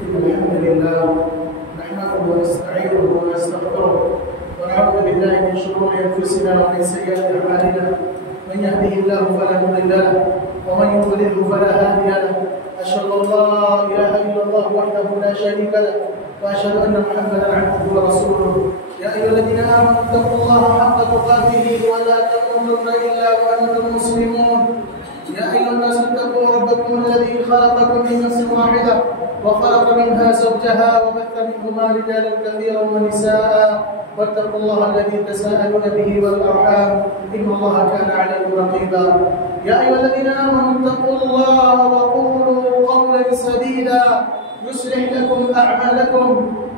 الحمد لله نحمده ونستعينه ونستغفره ونعوذ بالله من شرور انفسنا ومن سيئات اعمالنا من يهده الله فلا مضل له ومن يضلله فلا هادي له اشهد ان لا اله الا الله وحده لا شريك له واشهد ان محمدا عبده ورسوله يا ايها الذين امنوا اتقوا الله حق تقاته ولا تموتن الا وانتم مسلمون يا ايها الناس اتقوا ربكم الذي خلقكم من نفس واحده وخلق منها زوجها وبث منهما رجالا كثيرا ونساء واتقوا الله الذي تساءلون به والارحام ان الله كان عليكم رقيبا يا ايها الذين امنوا اتقوا الله وقولوا قولا سديدا يصلح لكم اعمالكم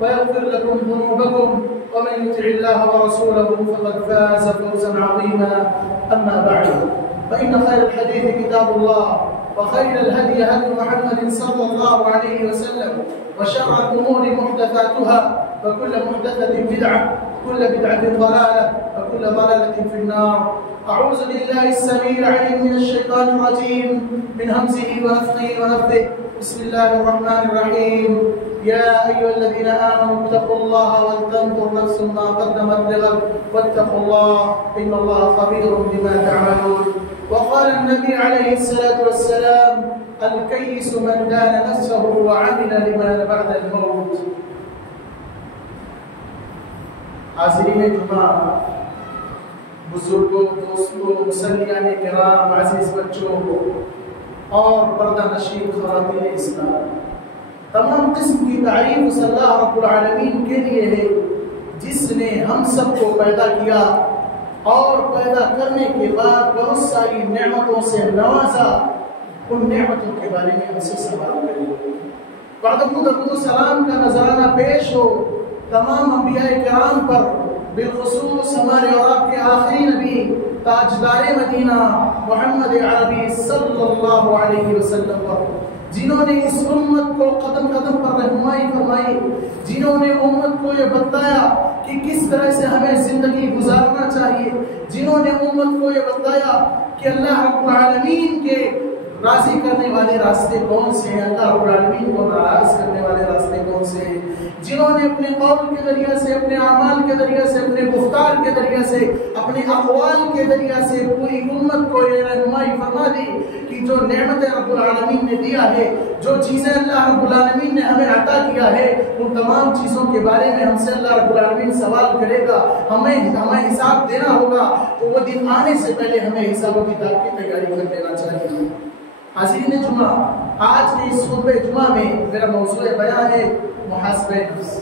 ويغفر لكم ذنوبكم ومن يطع الله ورسوله فقد فاز فوزا عظيما اما بعد فان خير الحديث كتاب الله وخير الهدي هدي محمد صلى الله عليه وسلم وشر الأمور محدثاتها وكل محدثة بدعة كل بدعة ضلالة وكل ضلالة في النار أعوذ بالله السميع العليم من الشيطان الرجيم من همزه ونفخه ونفثه بسم الله الرحمن الرحيم يا أيها الذين آمنوا اتقوا الله ولتنظر نفس ما قدمت لغد واتقوا الله إن الله خبير بما تعملون وقال النبي عليه الصلاة والسلام الكيس من دان نفسه وعمل لما بعد الموت. حاضرین جمعہ، بزرگوں، دوستوں، مصلیان کرام، عزیز بچوں اور پردہ نشین خواتین اسلام، تمام قسم کی تعریف صلی اللہ رب العالمین کے لیے ہے جس نے ہم سب کو پیدا کیا اور پیدا کرنے کے بعد بہت ساری نعمتوں سے نوازا. ان نعمتوں کے بارے میں ہم سے سوال کریں. بعد خود سلام کا نذرانہ پیش ہو تمام انبیاء کرام پر، بالخصوص ہمارے اور آپ کے آخری نبی تاجدار مدینہ محمد عربی صلی اللہ علیہ وسلم پر، جنہوں نے اس امت کو قدم قدم پر رہنمائی فرمائی، جنہوں نے امت کو یہ بتایا کہ کس طرح سے ہمیں زندگی گزارنا چاہیے، جنہوں نے امت کو یہ بتایا کہ اللہ رب العالمین کے راضی کرنے والے راستے کون سے ہیں، اللہ رب العالمین کو ناراض کرنے والے راستے کون سے ہیں، جنہوں نے اپنے قول کے ذریعے سے، اپنے اعمال کے ذریعے سے، اپنے گفتار کے ذریعے سے، اپنے اقوال کے ذریعے سے پوری امت کو یہ رہنمائی فرما دی کہ جو نعمت رب العالمین نے دیا ہے، جو چیزیں اللہ رب العالمین نے ہمیں عطا کیا ہے، ان تمام چیزوں کے بارے میں ہم سے اللہ رب العالمین سوال کرے گا، ہمیں حساب دینا ہوگا. تو وہ دن آنے سے پہلے ہمیں حساب و کتاب کی تیاری کر لینا چاہیے. حاضرین جمعہ، آج کے اس خطبہ جمعہ میں میرا موضوع بیان ہے محاسبہ نفس.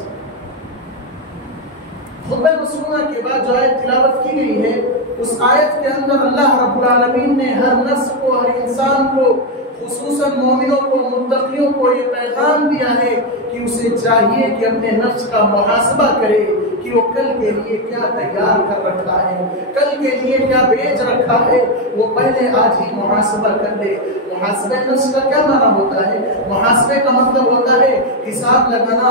خطبہ مسنونہ کے بعد جو آیت تلاوت کی گئی ہے، اس آیت کے اندر اللہ رب العالمین نے ہر نفس کو، ہر انسان کو، خصوصاً مومنوں کو، متقیوں کو یہ پیغام دیا ہے کہ اسے چاہیے کہ اپنے نفس کا محاسبہ کرے کہ وہ کل کے لیے کیا تیار کر رکھا ہے، کل کے لیے کیا بیچ رکھا ہے، وہ پہلے آج ہی محاسبہ کر لے. محاسبہ نفس کا کیا معنی ہوتا ہے؟ محاسبے کا مطلب ہوتا ہے حساب لگانا،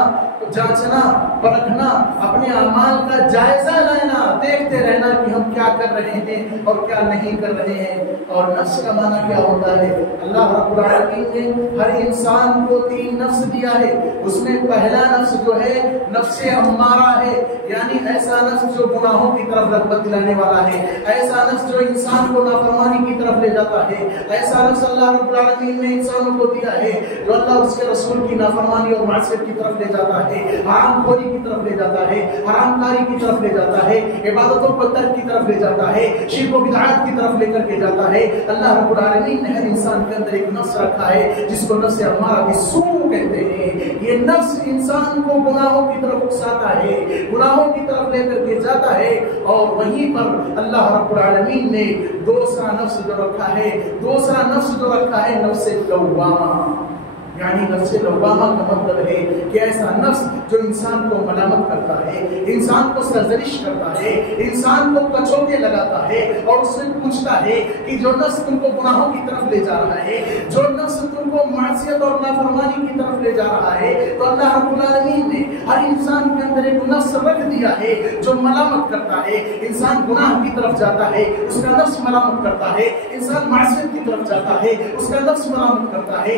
جانچنا، پرکھنا، اپنے اعمال کا جائزہ لینا، دیکھتے رہنا کہ ہم کیا کر رہے ہیں اور کیا نہیں کر رہے ہیں. اور نفس کا معنی کیا ہوتا ہے؟ اللہ رب العالمین نے ہر انسان کو 3 نفس دیا ہے. اس میں پہلا نفس جو ہے نفس امارہ ہے، یعنی ایسا نفس جو گناہوں کی طرف رغبت دلانے والا ہے، ایسا نفس جو انسان کو نافرمانی کی طرف لے جاتا ہے، ایسا نفس اللہ رب العالمین نے انسانوں کو دیا ہے جو اللہ اس کے رسول کی نافرمانی اور معصیت کی طرف لے جاتا ہے، حرام خوری کی طرف لے جاتا ہے، حرام کاری کی طرف لے جاتا ہے، عبادتوں کو ترک کی طرف لے جاتا ہے، شرک و بدعات کی طرف لے کر کے جاتا ہے. اللہ رب العالمین نے ہر انسان کے اندر ایک نفس رکھا ہے جس کو نفس امارہ بالسوء کہتے ہیں. یہ نفس انسان کو گناہوں کی طرف اکساتا ہے، گناہوں کی طرف لے کر کے جاتا ہے. اور وہیں پر اللہ رب العالمین نے دوسرا نفس جو رکھا ہے، دوسرا نفس جو رکھا ہے نفس لوامہ. یعنی نفس لوامہ کا مطلب ہے کہ ایسا نفس جو انسان کو ملامت کرتا ہے، انسان کو سرزنش کرتا ہے، انسان کو کچوکے لگاتا ہے اور اس سے پوچھتا ہے کہ جو نفس تم کو گناہوں کی طرف لے جا رہا ہے، جو نفس تم کو معصیت اور نافرمانی کی طرف لے جا رہا ہے، تو اللہ رب العالمین نے ہر انسان کے اندر ایک نفس رکھ دیا ہے جو ملامت کرتا ہے. انسان گناہ کی طرف جاتا ہے، اس کا نفس ملامت کرتا ہے. انسان معصیت کی طرف جاتا ہے، اس کا نفس ملامت کرتا ہے.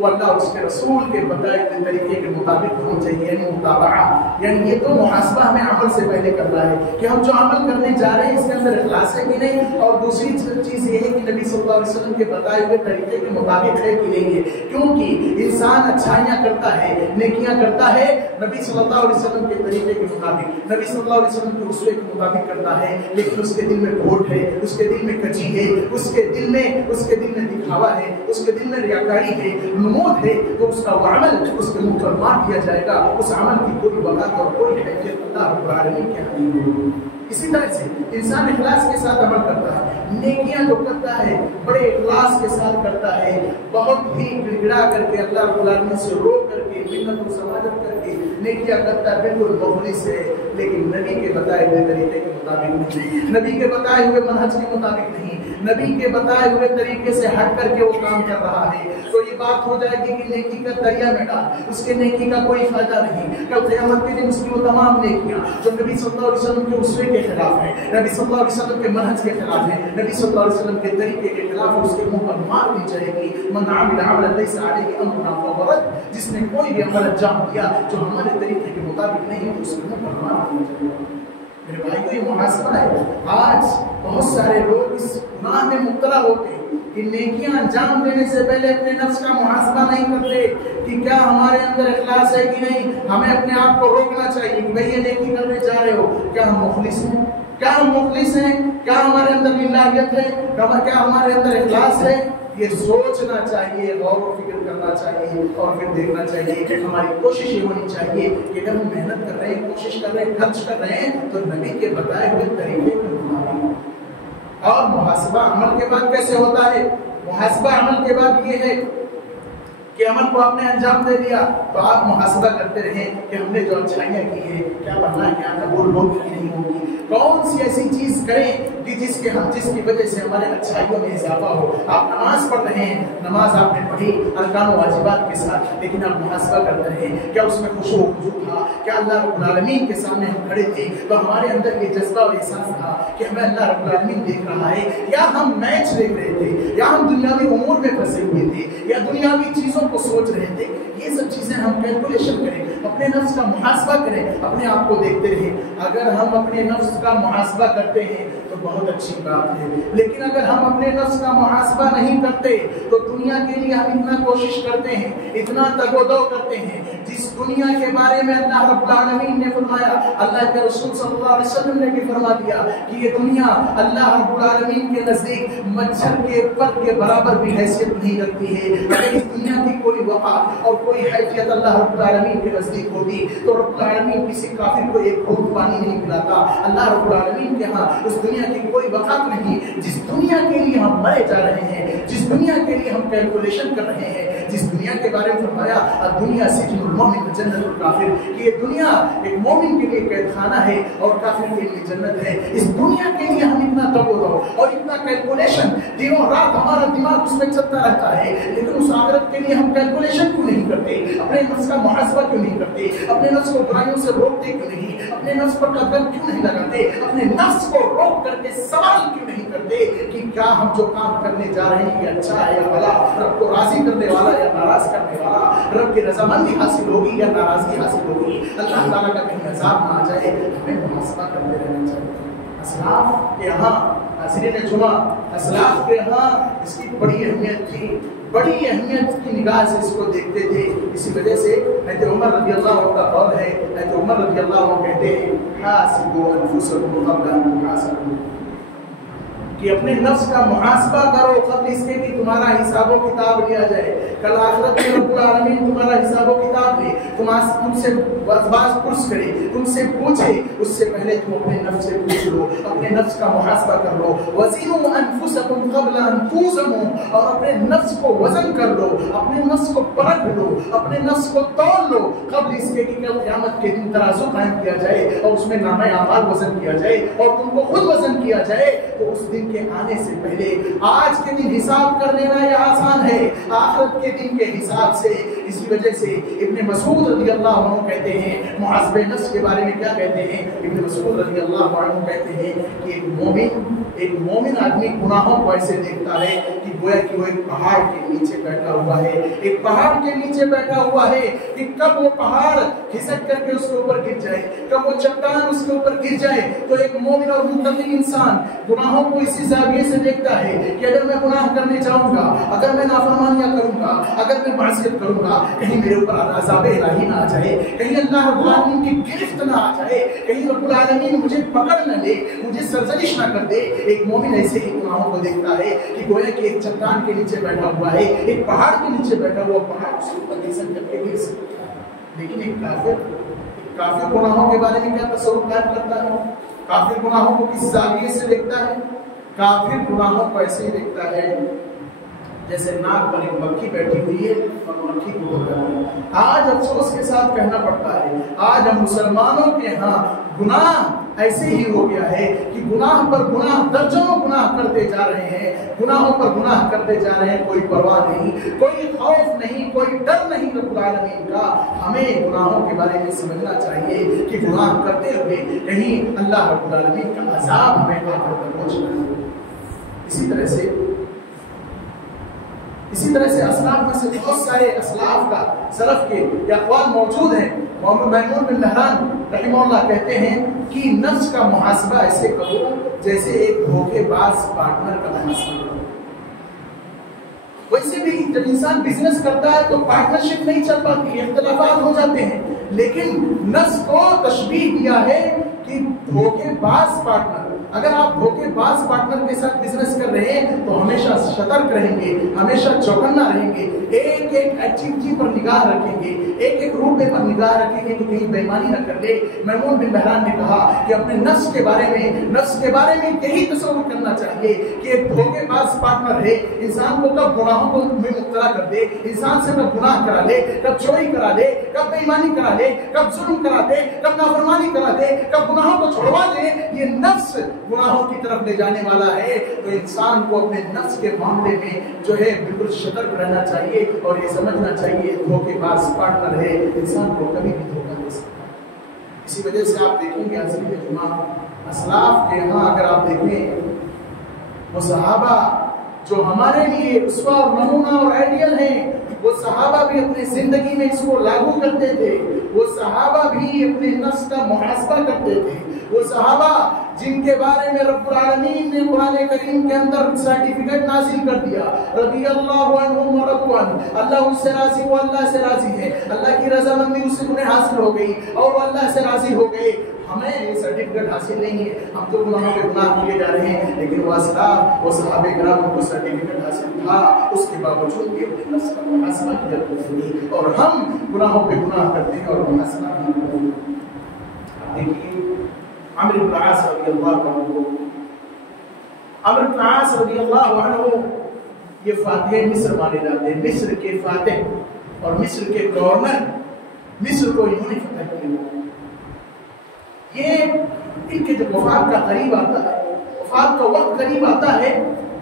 وہ اللہ اور اس کے رسول کے بتائے ہوئے طریقے کے مطابق ہونی چاہیے، یعنی متابعہ. یعنی یہ تو محاسبہ ہمیں عمل سے پہلے کرنا ہے کہ ہم جو عمل کرنے جا رہے ہیں اس کے اندر اخلاص ہے کہ نہیں، اور دوسری چیز یہ ہے کہ نبی صلی اللہ علیہ وسلم کے بتائے ہوئے طریقے کے مطابق ہے کہ نہیں ہے. کیونکہ انسان اچھائیاں کرتا ہے، نیکیاں کرتا ہے نبی صلی اللہ علیہ وسلم کے طریقے کے مطابق، نبی صلی اللہ علیہ وسلم کے اسوے کے مطابق کرتا ہے، لیکن اس کے دل میں کھوٹ ہے، اس کے دل میں کجی ہے، اس کے دل میں دکھاوا ہے، اس کے دل میں ریاکاری ہے، نمود ہے، تو اس کا وہ عمل اس کے منہ پر مار دیا جائے گا. اس عمل کی کوئی وقت اور کوئی حیثیت اللہ رب العالمین کے ہاں نہیں ہوگی. اسی طرح سے انسان اخلاص کے ساتھ عمل کرتا ہے، نیکیاں جو کرتا ہے بڑے اخلاص کے ساتھ کرتا ہے، بہت ہی گڑگڑا کر کے اللہ رب العالمین سے رو کر کے منت و سماجت کر کے نیکیاں کرتا ہے، بالکل مخلص ہے، لیکن نبی کے بتائے ہوئے طریقے کے مطابق نہیں، نبی کے بتائے ہوئے منہج کے مطابق نہیں، نبی کے بتائے ہوئے طریقے سے ہٹ کر کے وہ کام کر رہا ہے، تو یہ بات ہو جائے گی کہ نیکی کا دریا میں ڈال، اس کے نیکی کا کوئی فائدہ نہیں. کل قیامت کے دن اس کی وہ تمام نیکیاں جو نبی صلی اللہ علیہ وسلم کے اسوے کے خلاف ہیں، نبی صلی اللہ علیہ وسلم کے منہج کے خلاف ہیں، نبی صلی اللہ علیہ وسلم کے طریقے کے خلاف اس کے منہ پر مار دی جائے گی. من عمل عملا لیس علیہ امرنا فہو رد، جس نے کوئی بھی عمل انجام دیا جو ہمارے طریقے کے مطابق نہیں ہے اس کے منہ پر مار دی جائے گی. میرے بھائی کو یہ محاسبہ ہے. آج بہت سارے لوگ اس گناہ میں مبتلا ہوتے ہیں کہ نیکیاں انجام دینے سے پہلے اپنے نفس کا محاسبہ نہیں کرتے کہ کیا ہمارے اندر اخلاص ہے کہ نہیں. ہمیں اپنے آپ کو روکنا چاہیے کہ بھئی یہ نیکی کرنے جا رہے ہو، کیا ہم مخلص ہیں، کیا ہم مخلص ہیں، کیا ہمارے اندر للہیت ہے، کیا ہمارے اندر اخلاص ہے. یہ سوچنا چاہیے، غور و فکر کرنا چاہیے، اور پھر دیکھنا چاہیے کہ ہماری کوشش یہ ہونی چاہیے کہ اگر ہم محنت کر رہے ہیں، کوشش کر رہے ہیں، خرچ کر رہے ہیں تو نبی کے بتائے ہوئے طریقے کے مطابق. اور محاسبہ عمل کے بعد کیسے ہوتا ہے؟ محاسبہ عمل کے بعد یہ ہے کہ عمل کو آپ نے انجام دے دیا تو آپ محاسبہ کرتے رہیں کہ ہم نے جو اچھائیاں کی ہیں کیا بننا ہے، کیا قبول ہوگی کہ نہیں ہوگی. کون سی ایسی چیز کریں کہ جس کی وجہ سے ہمارے اچھائیوں میں اضافہ ہو. آپ نماز پڑھ رہے ہیں، نماز آپ نے پڑھی ارکان و واجبات کے ساتھ، لیکن آپ محاسبہ کرتے رہے کیا اس میں خشوع و خضوع تھا، کیا اللہ رب العالمین کے سامنے ہم کھڑے تھے تو ہمارے اندر یہ جذبہ اور احساس تھا کہ ہمیں اللہ رب العالمین دیکھ رہا ہے، یا ہم میچ دیکھ رہے تھے، یا ہم دنیاوی امور میں پھنسے ہوئے تھے، یا دنیاوی چیزوں کو سوچ رہے تھے. یہ سب چیزیں ہم کیلکولیشن کریں، اپنے نفس کا محاسبہ کریں، اپنے آپ کو دیکھتے رہیں. اگر ہم اپنے نفس کا محاسبہ کرتے ہیں تو بہت اچھی بات ہے، لیکن اگر ہم اپنے نفس کا محاسبہ نہیں کرتے تو دنیا کے لیے ہم اتنا کوشش کرتے ہیں، اتنا تگ و دو کرتے ہیں، جس دنیا کے بارے میں اللہ رب العالمین نے فرمایا، اللہ کے رسول صلی اللہ علیہ وسلم نے بھی فرما دیا کہ یہ دنیا اللہ رب العالمین کے نزدیک مچھر کے پر کے برابر بھی حیثیت نہیں رکھتی ہے. اگر اس دنیا کی کوئی وقار اور کوئی حیثیت اللہ رب العالمین کے نزدیک ہوتی تو رب العالمین کسی کافر کو ایک گھونٹ پانی نہیں پلاتا. اللہ رب العالمین کے ہاں اس دنیا کی کوئی وقت نہیں. جس دنیا کے لیے ہم مرے جا رہے ہیں، جس دنیا کے لیے ہم کیلکولیشن کر رہے ہیں، جس دنیا کے بارے میں فرمایا دنیا سجن المومن جنت الکافر، کہ یہ دنیا ایک مومن کے لیے قید خانہ ہے اور کافر کے لیے جنت ہے. اس دنیا کے لیے ہم اتنا تگ و دو اور اتنا کیلکولیشن دنوں رات ہمارا دماغ اس میں چلتا رہتا ہے، لیکن اس آخرت کے لیے ہم کیلکولیشن کیوں نہیں کرتے؟ اپنے نفس کا محاسبہ کیوں نہیں کرتے؟ اپنے نفس کو برائیوں سے روکتے کیوں نہیں؟ اپنے نفس پر قدم کیوں نہیں لگاتے؟ اپنے نفس کو روک کر کے سوال کیوں نہیں کرتے کہ کیا ہم جو کام کرنے جا رہے ہیں یہ اچھا ہے یا بھلا، رب کو راضی کرنے والا یا ناراض کرنے والا، رب کی رضامندی حاصل ہوگی یا ناراضگی حاصل ہوگی، اللہ تعالیٰ کا کہیں عذاب نہ آ جائے. ہمیں محاسبہ کرتے رہنا چاہیے. اسلاف کے یہاں حاضرین جمعہ، اسلاف کے یہاں اس کی بڑی اہمیت تھی، بڑی اہمیت کی نگاہ سے اس کو دیکھتے تھے. اسی وجہ سے حضرت عمر رضی اللہ عنہ کا قول ہے، حضرت عمر رضی اللہ عنہ کہتے ہیں حاسبوا انفسکم قبل ان تحاسبوا، کہ اپنے نفس کا محاسبہ کرو قبل اس کے کہ تمہارا حساب و کتاب لیا جائے. کل آخرت میں رب العالمین تمہارا حساب و کتاب لے، تم سے باز پرس کرے، تم سے پوچھے، اس سے پہلے تم اپنے نفس سے پوچھ لو، اپنے نفس کا محاسبہ کر لو. وزنوا انفسکم قبل ان توزنوا، اور اپنے نفس کو وزن کر لو، اپنے نفس کو پرکھ لو، اپنے نفس کو تول لو قبل اس کے کہ کل قیامت کے دن ترازو قائم کیا جائے اور اس میں نامہ اعمال وزن کیا جائے اور تم کو خود وزن کیا جائے. تو اس دن کے آنے سے پہلے آج کے دن حساب کر لینا یہ آسان ہے. آخرت کے دن کے حساب سے اسی وجہ سے ابن مسعود رضی اللہ عنہ کہتے ہیں محاسبہ نفس کے بارے میں کیا کہتے ہیں؟ ابن مسعود رضی اللہ عنہ کہتے ہیں کہ ایک مومن آدمی گناہوں کو ایسے دیکھتا ہے کہ گویا کہ وہ ایک پہاڑ کے نیچے بیٹھا ہوا ہے، ایک پہاڑ کے نیچے بیٹھا ہوا ہے کہ کب وہ پہاڑ کھسک کر کے اس کے اوپر گر جائے، کب وہ چٹان اس کے اوپر گر جائے۔ تو ایک مومن اور متقی انسان گناہوں کو اسی زاویے سے دیکھتا ہے کہ اگر میں گناہ کرنے جاؤں گا، اگر میں نافرمانیاں کروں گا، اگر میں معصیت کروں گا، کہیں میرے اوپر عذاب الہی نہ آ جائے، کہیں اللہ رب العالمین کی گرفت نہ آ جائے، کہیں رب العالمین مجھے پکڑ نہ لے، مجھے سرزنش نہ کر دے۔ ایک مومن ایسے ہی گناہوں کو دیکھتا ہے کہ گویا کہ ایک چٹان کے نیچے بیٹھا ہوا ہے، ایک پہاڑ کے نیچے بیٹھا ہوا، پہاڑ اس کے اوپر گھسک کر کے گر سکتا ہے۔ لیکن ایک کافر گناہوں کے بارے میں کیا تصور قائم کرتا ہے؟ کافر گناہوں کو کس زاویے سے دیکھتا ہے؟ کافر گناہوں کو ایسے ہی دیکھتا ہے جیسے ناک پر ایک مکھی بیٹھی ہوئی ہے اور مکھی کو دھو رہا ہے۔ آج افسوس کے ساتھ کہنا پڑتا ہے، آج ہم مسلمانوں کے ہاں گناہ ایسے ہی ہو گیا ہے کہ گناہ پر گناہ، درجنوں گناہ کرتے جا رہے ہیں، گناہوں پر گناہ کرتے جا رہے ہیں، کوئی پرواہ نہیں، کوئی خوف نہیں، کوئی ڈر نہیں رب العالمین کا۔ ہمیں گناہوں کے بارے میں سمجھنا چاہیے کہ گناہ کرتے ہوئے کہیں اللہ رب العالمین کا عذاب ہمیں آ کر پہنچنا ہے۔ اسی طرح سے اسلاف میں سے بہت سارے اسلاف کا سلف کے اقوال موجود ہیں۔ محمد میمون بن مہران رحمہ اللہ کہتے ہیں کہ نفس کا محاسبہ ایسے کرو جیسے ایک دھوکے باز پارٹنر کا محاسبہ کرو۔ ویسے بھی جب انسان بزنس کرتا ہے تو پارٹنرشپ نہیں چل پاتی، اختلافات ہو جاتے ہیں، لیکن نفس کو تشبیہ دیا ہے کہ دھوکے باز پارٹنر، اگر آپ دھوکے باز پارٹنر کے ساتھ بزنس کر رہے ہیں تو ہمیشہ سترک رہیں گے، ہمیشہ چوکنا رہیں گے، ایک ایک ایکٹیویٹی پر نگاہ رکھیں گے، ایک ایک روپے پر نگاہ رکھیں گے کہ کہیں بےمانی نہ کر لے۔ میمون بن مہران نے کہا کہ اپنے نفس کے بارے میں یہی تصور کرنا چاہیے کہ ایک دھوکے باز پارٹنر ہے، انسان کو کب گناہوں کو میں مبتلا کر دے، انسان سے کب گناہ کرا لے، کب چوری کرا لے، کب بےمانی کرا لے، کب ظلم کرا دے، کب نافرمانی کرا دے، کب گناہوں کو چھڑوا دے۔ یہ نفس گناہوں کی طرف لے جانے والا ہے، تو انسان کو اپنے نفس کے معاملے میں جو ہے بالکل سترک رہنا چاہیے اور یہ سمجھنا چاہیے دھوکے باز پارٹنر ہے، انسان کو کبھی بھی دھوکہ دے سکتا ہے۔ اسی وجہ سے آپ دیکھیں گے حضرت جمعہ اسلاف کے ہاں اگر آپ دیکھیں وہ صحابہ جو ہمارے لیے اسوہ اور نمونہ اور آئیڈیل ہیں، وہ صحابہ بھی اپنی زندگی میں اس کو لاگو کرتے تھے، وہ صحابہ بھی اپنے نفس کا محاسبہ کرتے تھے، وہ صحابہ جن کے بارے میں رب العالمین نے قرآن کریم کے اندر سرٹیفکیٹ نازل کر دیا، رضی اللہ عنہم ورضوا عنہ، اللہ ان سے راضی، وہ اللہ سے راضی ہے، اللہ کی رضامندی اس سے انہیں حاصل ہو گئی اور وہ اللہ سے راضی ہو گئے۔ ہمیں یہ سرٹیفکیٹ حاصل نہیں ہے، ہم تو گناہوں پہ گناہ کیے جا رہے ہیں، لیکن وہ اسلاف، وہ صحابہ کرام کو سرٹیفکیٹ حاصل تھا، اس کے باوجود بھی اپنے نفس کا محاسبہ کیا کرتے ہیں، اور ہم گناہوں پہ گناہ کرتے ہیں اور محاسبہ نہیں کرتے ہیں۔ دیکھیے عمرو بن العاص رضی اللہ عنہ یہ فاتح مصر مانے جاتے ہیں، مصر کے فاتح اور مصر کے گورنر، مصر کو انہوں نے فتح کیا۔ یہ ان کے جب وفات کا قریب آتا ہے، وفات کا وقت قریب آتا ہے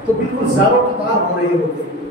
تو بالکل زارو قطار رو رہے ہوتے ہیں،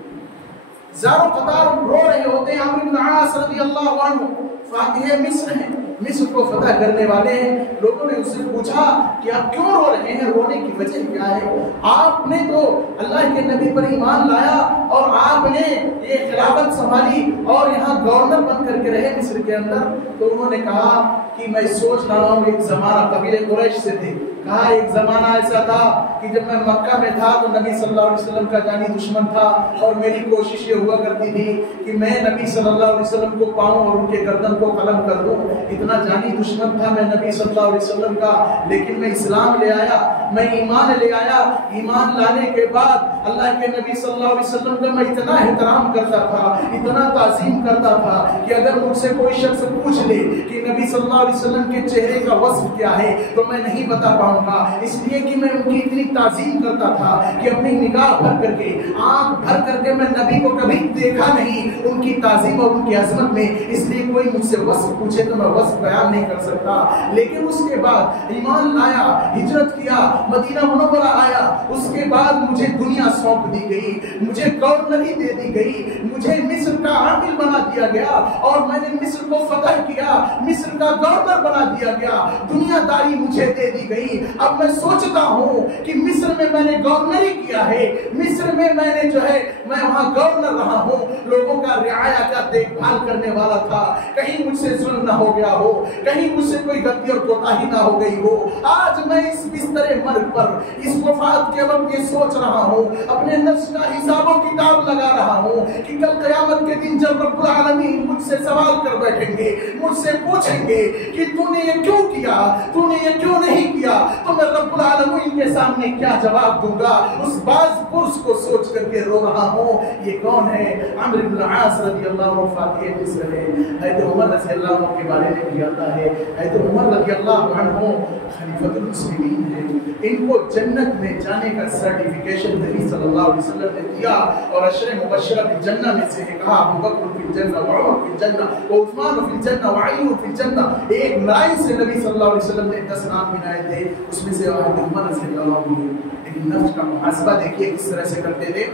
زارو قطار رو رہے ہوتے ہیں۔ عمرو بن العاص رضی اللہ عنہ فاتح مصر ہیں، مصر کو فتح کرنے والے ہیں۔ لوگوں نے اس سے پوچھا کہ آپ کیوں رو رہے ہیں، رونے کی وجہ کیا ہے؟ آپ نے تو اللہ کے نبی پر ایمان لایا اور آپ نے یہ خلافت سنبھالی اور یہاں گورنر بن کر کے رہے مصر کے اندر۔ تو انہوں نے کہا کہ میں سوچ رہا ہوں ایک زمانہ قبیلے قریش سے تھے، کہا ایک زمانہ ایسا تھا کہ جب میں مکہ میں تھا تو نبی صلی اللہ علیہ وسلم کا جانی دشمن تھا، اور میری کوشش یہ ہوا کرتی تھی کہ میں نبی صلی اللہ علیہ وسلم کو پاؤں اور ان کے گردن کو قلم کر دوں۔ اتنا جانی دشمن تھا میں نبی صلی اللہ علیہ وسلم کا، لیکن میں اسلام لے آیا، میں ایمان لے آیا۔ ایمان لانے کے بعد اللہ کے نبی صلی اللہ علیہ وسلم کا میں اتنا احترام کرتا تھا، اتنا تعظیم کرتا تھا کہ اگر مجھ سے کوئی شخص پوچھ لے کہ نبی صلی اللہ علیہ وسلم کے چہرے کا وصف کیا ہے تو میں نہیں بتا پاؤں گا، اس لیے کہ میں ان کی اتنی تعظیم کرتا تھا کہ اپنی نگاہ بھر کر کے، آنکھ بھر کر کے میں نبی کو کبھی دیکھا نہیں ان کی تعظیم اور ان کی عظمت میں، اس لیے کوئی مجھ سے وصف پوچھے تو میں وصف بیان نہیں کر سکتا۔ لیکن اس کے بعد ایمان لایا، ہجرت کیا، مدینہ منورہ آیا، اس کے بعد مجھے دنیا دنیا سونپ دی گئی، مجھے گورنری دے دی گئی، مجھے مصر کا عامل بنا دیا گیا اور میں نے مصر کو فتح کیا، مصر کا گورنر بنا دیا گیا، دنیا داری مجھے دے دی گئی۔ اب میں سوچتا ہوں کہ مصر میں نے گورنری کیا ہے، مصر میں نے جو ہے میں وہاں گورنر رہا ہوں، لوگوں کا رعایا کا دیکھ بھال کرنے والا تھا، کہیں مجھ سے ظلم نہ ہو گیا ہو، کہیں مجھ سے کوئی غلطی اور کوتاہی نہ ہو گئی ہو۔ آج میں اس بستر مرگ پر اس وفات کے وقت یہ سوچ رہا ہوں، اپنے نفس کا حساب و کتاب لگا رہا ہوں کہ کل قیامت کے دن جب رب العالمین مجھ سے سوال کر بیٹھیں گے، مجھ سے پوچھیں گے کہ تو نے یہ کیوں کیا، تو نے یہ کیوں نہیں کیا، تو میں رب العالمین کے سامنے کیا جواب دوں گا؟ اس باز پرس کو سوچ کر کے رو رہا ہوں۔ یہ کون ہے؟ عمرو بن العاص رضی اللہ عنہ فاتح مصر ہے۔ حضرت عمر رضی اللہ عنہ کے بارے میں بھی آتا ہے، حضرت عمر رضی اللہ عنہ خلیفۃ المسلمین ہے، ان کو جنت میں جانے کا سرٹیفکیشن نبی صلی اللہ علیہ وسلم نے دیا اور عشر مبشرہ بالجنہ میں سے کہا ابو بکر فی الجنہ وعمر فی الجنہ وعثمان فی الجنہ وعلی فی الجنہ۔ ایک لائن سے نبی صلی اللہ علیہ وسلم نے 10 نام گنائے تھے، اس میں سے حضرت عمر رضی اللہ عنہ۔ لیکن نفس کا محاسبہ دیکھیے کس طرح سے کرتے تھے۔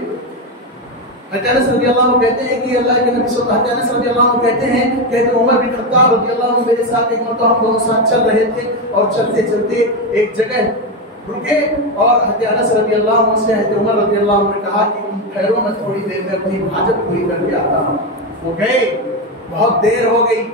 حضرت انس رضی اللہ عنہ کہتے ہیں کہ اللہ کے نبی صلی اللہ علیہ وسلم رضی اللہ عنہ کہتے ہیں کہ عمر بن خطاب رضی اللہ عنہ میرے ساتھ ایک مرتبہ ہم دونوں ساتھ چل رہے تھے اور چلتے چلتے ایک جگہ رکے اور حضرت انس رضی اللہ عنہ سے حضرت عمر رضی اللہ عنہ نے کہا کہ ان خیروں میں تھوڑی دیر میں اپنی حاجت پوری کر کے آتا ہوں۔ وہ گئے، بہت دیر ہو گئی،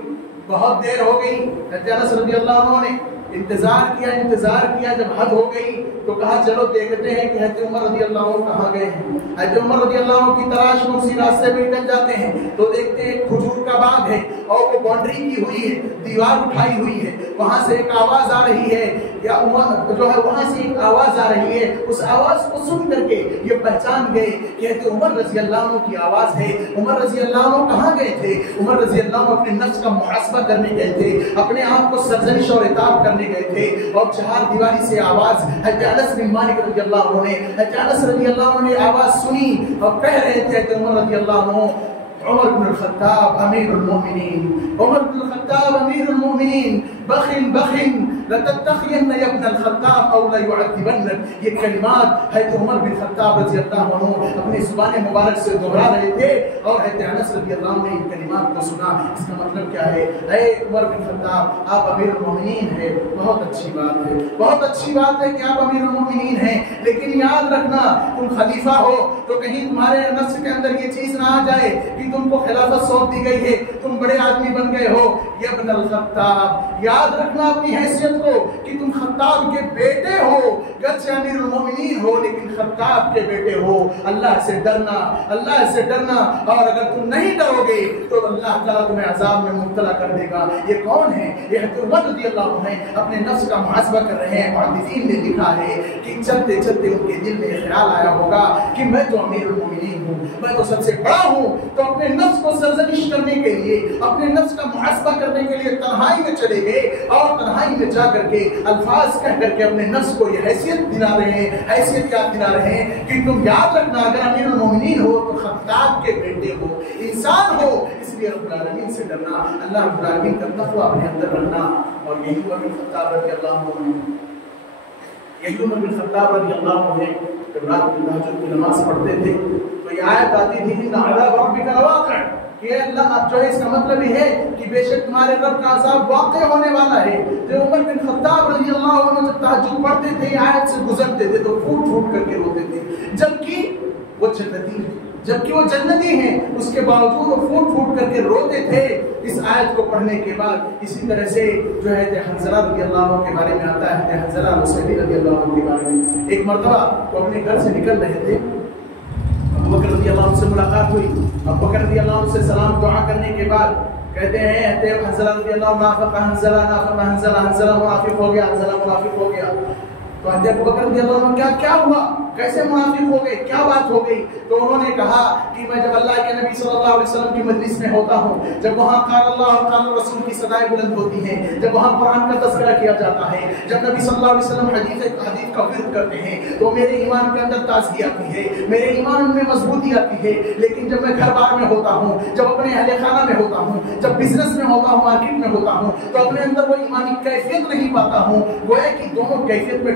بہت دیر ہو گئی۔ حضرت انس رضی اللہ عنہ نے انتظار کیا، جب حد ہو گئی تو کہا چلو دیکھتے ہیں کہ حضرت عمر رضی اللہ عنہ کہاں گئے ہیں۔ حضرت عمر رضی اللہ عنہ کی تلاش میں اسی راستے میں نکل جاتے ہیں تو دیکھتے ہیں کھجور کا باغ ہے اور وہ باؤنڈری کی ہوئی ہے، دیوار اٹھائی ہوئی ہے، وہاں سے ایک آواز آ رہی ہے، یا جو ہے وہاں سے ایک آواز آ رہی ہے۔ اس آواز کو سن کر کے یہ پہچان گئے کہ حضرت عمر رضی اللہ عنہ کی آواز ہے۔ عمر رضی اللہ عنہ کہاں گئے تھے؟ عمر رضی اللہ عنہ اپنے نفس کا محاسبہ کرنے گئے تھے، اپنے آپ کو سرزنش اور عتاب کرنے گئے تھے اور چہار دیواری سے آواز حضرت انس بن مالک رضی اللہ عنہ نے، حضرت انس رضی اللہ عنہ نے آواز سنی اور کہہ رہے تھے کہ عمر رضی اللہ عنہ عمر بن الخطاب امیر المومنین، عمر بن الخطاب امیر المومنین، بخن بخن لتتخین یا ابن الخطاب او لیعذبنک۔ یہ کلمات حضرت عمر بن خطاب رضی اللہ عنہ اپنی زبان مبارک سے دہرا رہے تھے اور حضرت انس رضی اللہ عنہ نے ان کلمات کو سنا۔ اس کا مطلب کیا ہے؟ اے عمر بن خطاب آپ امیر المومنین ہیں، بہت اچھی بات ہے، بہت اچھی بات ہے کہ آپ امیر المومنین ہیں، لیکن یاد رکھنا تم خلیفہ ہو تو کہیں تمہارے نفس کے اندر یہ چیز نہ آ جائے کہ تم کو خلافت سونپ دی گئی ہے، تم بڑے آدمی بن گئے ہو۔ یا ابن الخطاب، یاد رکھنا اپنی حیثیت کو کہ تم خطاب کے بیٹے ہو، گرچہ امیر المومنین ہو لیکن خطاب کے بیٹے ہو۔ اللہ سے ڈرنا، اللہ سے ڈرنا، اور اگر تم نہیں ڈرو گے تو اللہ تعالیٰ تمہیں عذاب میں مبتلا کر دے گا۔ یہ کون ہے؟ یہ حضرت عمر رضی اللہ عنہ ہیں، اپنے نفس کا محاسبہ کر رہے ہیں۔ محدثین نے لکھا ہے کہ چلتے چلتے ان کے دل میں خیال آیا ہوگا کہ میں تو امیر المومنین ہوں، میں تو سب سے بڑا ہوں، تو اپنے نفس کو سرزنش کرنے کے لیے، اپنے نفس کا محاسبہ کرنے کے لیے تنہائی میں چلے گئے اور تنہائی میں جا کر کے الفاظ کہہ کر کے اپنے نفس کو یہ حیثیت دلا رہے ہیں، حیثیت یاد دلا رہے ہیں کہ تم یاد رکھنا اگر امیر المومنین ہو تو خطاب کے بیٹے ہو، انسان ہو، اس لیے رب العالمین سے ڈرنا، اللہ رب العالمین کا تقویٰ اپنے اندر رکھنا۔ اور یہی عمر بن خطاب رضی اللہ عنہ، یہی عمر بن خطاب رضی اللہ عنہ جب رات میں تہجد کی نماز پڑھتے تھے تو یہ آیت آتی تھی ان عذاب ربک لواقع، کہ اللہ اب جو ہے اس کا مطلب یہ ہے کہ بے شک تمہارے رب کا عذاب واقع ہونے والا ہے۔ جو عمر بن خطاب رضی اللہ عنہ جب تہجد پڑھتے تھے آیت سے گزرتے تھے تو پھوٹ پھوٹ کر کے روتے تھے، جبکہ وہ جنتی ہیں، جبکہ وہ جنتی ہیں، اس کے باوجود وہ پھوٹ پھوٹ کر کے روتے تھے اس آیت کو پڑھنے کے بعد۔ اسی طرح سے جو ہے حنظلہ رضی اللہ عنہ کے بارے میں آتا ہے، حنظلہ رسولی رضی اللہ عنہ کے بارے میں ایک مرتبہ وہ اپنے گھر سے نکل رہے تھے، ابو بکر رضی اللہ عنہ سے ملاقات ہوئی، ابو بکر رضی اللہ عنہ سے سلام دعا کرنے کے بعد کہتے ہیں حنظلہ رضی اللہ عنہ نافق حنظلہ، نافق حنظلہ، حنظلہ منافق ہو گیا، حنظلہ منافق ہو گیا۔ تو حضرت ابو بکر رضی اللہ عنہ کیا ہوا، کیسے منافق ہو گئے، کیا بات ہو گئی؟ تو انہوں نے کہا کہ میں جب اللہ کے نبی صلی اللہ علیہ وسلم کی مجلس میں ہوتا ہوں، جب وہاں قال اللہ اور قال رسول کی صدائیں بلند ہوتی ہیں، جب وہاں قرآن کا تذکرہ کیا جاتا ہے، جب نبی صلی اللہ علیہ وسلم حدیث کا ورد کرتے ہیں تو میرے ایمان کے اندر تازگی آتی ہے، میرے ایمان میں مضبوطی آتی ہے۔ لیکن جب میں گھر بار میں ہوتا ہوں، جب اپنے اہل خانہ میں ہوتا ہوں، جب بزنس میں ہوتا ہوں، مارکیٹ میں ہوتا ہوں، تو اپنے اندر وہ ایمانی کیفیت نہیں پاتا ہوں۔ گویا کہ دونوں کیفیت میں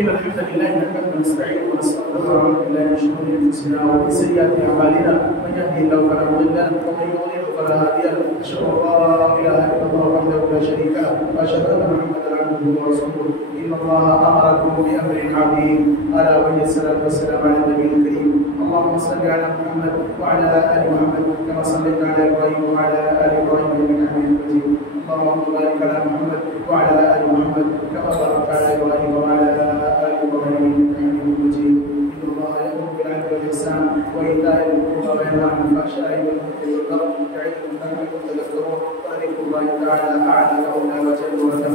إن الحمد لله نحمده ونستعينه ونستغفره ونعوذ بالله من شرور أنفسنا ومن سيئات أعمالنا، من يهده الله فلا مضل له ومن يضلل فلا هادي له. أشهد أن لا إله إلا الله وحده لا شريك له وأشهد أن محمدا عبده ورسوله. إن الله أمركم بأمر عظيم ألا وهي الصلاة والسلام على النبي الكريم. اللهم صل على محمد وعلى آل محمد كما صليت على إبراهيم وعلى آل إبراهيم إنك حميد مجيد. اللهم بارك على محمد وعلى آل محمد كما باركت على إبراهيم وعلى آل إبراهيم إنك حميد مجيد. إن الله يأمر بالعدل والإحسان وإيتاء ذي القربى وينهى عن الفحشاء والمنكر والبغي يعظكم لعلكم تذكرون. وذكر الله تعالى أعلى وأولى وجل وتم.